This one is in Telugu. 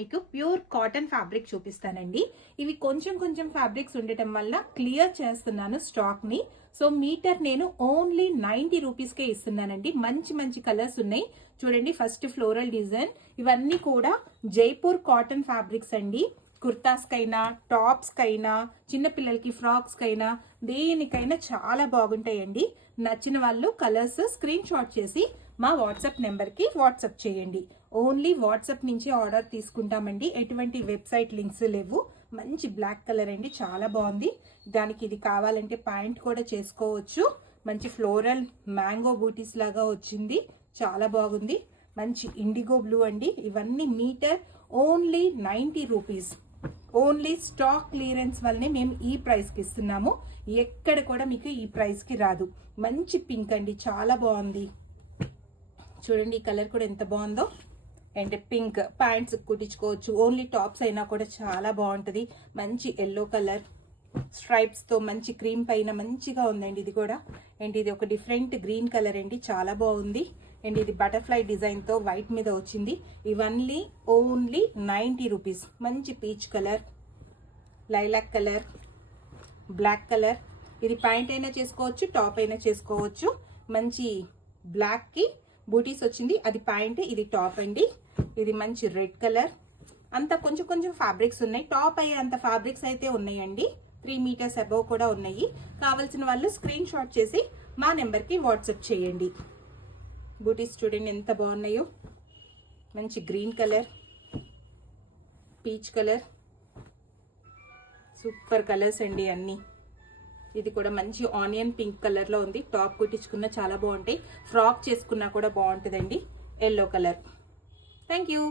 మీకు ప్యూర్ కాటన్ ఫ్యాబ్రిక్ చూపిస్తానండి. ఇవి కొంచెం కొంచెం ఫ్యాబ్రిక్స్ ఉండటం వల్ల క్లియర్ చేస్తున్నాను స్టాక్ ని. సో మీటర్ నేను ఓన్లీ 90 రూపీస్కే ఇస్తున్నానండి. మంచి మంచి కలర్స్ ఉన్నాయి చూడండి. ఫస్ట్ ఫ్లోరల్ డిజైన్, ఇవన్నీ కూడా జైపూర్ కాటన్ ఫ్యాబ్రిక్స్ అండి. కుర్తాస్ కైనా, టాప్స్ కైనా, చిన్నపిల్లలకి ఫ్రాక్స్ కైనా, దేనికైనా చాలా బాగుంటాయండి. నచ్చిన వాళ్ళు కలర్స్ స్క్రీన్ షాట్ చేసి మా వాట్సాప్ నెంబర్కి వాట్సాప్ చేయండి. ఓన్లీ వాట్సాప్ నుంచి ఆర్డర్ తీసుకుంటామండి. ఎటువంటి వెబ్సైట్ లింక్స్ లేవు. మంచి బ్లాక్ కలర్ అండి, చాలా బాగుంది. దానికి ఇది కావాలంటే ప్యాంట్ కూడా చేసుకోవచ్చు. మంచి ఫ్లోరల్ మ్యాంగో బూటీస్ లాగా వచ్చింది, చాలా బాగుంది. మంచి ఇండిగో బ్లూ అండి. ఇవన్నీ metre only 90 rupees. Only stock clearance వల్లనే మేము ఈ ప్రైస్కి ఇస్తున్నాము. ఎక్కడ కూడా మీకు ఈ ప్రైస్కి రాదు. మంచి పింక్ అండి, చాలా బాగుంది. చూడండి ఈ కలర్ కూడా ఎంత బాగుందో. అండ్ పింక్ ప్యాంట్స్ కుట్టించుకోవచ్చు. ఓన్లీ టాప్స్ అయినా కూడా చాలా బాగుంటుంది. మంచి ఎల్లో కలర్ స్ట్రైప్స్తో మంచి క్రీమ్ పైన మంచిగా ఉందండి ఇది కూడా. అండ్ ఇది ఒక డిఫరెంట్ గ్రీన్ కలర్ అండి, చాలా బాగుంది. అండ్ ఇది బటర్ఫ్లై డిజైన్తో వైట్ మీద వచ్చింది. ఇవన్నీ ఓన్లీ 90 రూపీస్. మంచి peach colour, lilac colour, black colour. ఇది ప్యాంట్ అయినా చేసుకోవచ్చు, టాప్ అయినా చేసుకోవచ్చు. మంచి బ్లాక్కి బూటీస్ వచ్చింది, అది ప్యాంట్, ఇది టాప్ అండి. ఇది మంచి రెడ్ కలర్. అంతా కొంచెం కొంచెం ఫ్యాబ్రిక్స్ ఉన్నాయి. టాప్ అయ్యే అంత ఫ్యాబ్రిక్స్ అయితే ఉన్నాయండి. 3 మీటర్స్ అబవ్ కూడా ఉన్నాయి. కావాల్సిన వాళ్ళు స్క్రీన్ షాట్ చేసి మా నెంబర్కి వాట్సాప్ చేయండి. బూటీస్ చూడండి ఎంత బాగున్నాయో. మంచి green colour, peach colour, super colours అండి అన్నీ. ఇది కూడా మంచి ఆనియన్ పింక్ కలర్లో ఉంది. టాప్ కుట్టించుకున్నా చాలా బాగుంటాయి, ఫ్రాక్ చేసుకున్నా కూడా బాగుంటుందండి. Yellow colour. Thank you.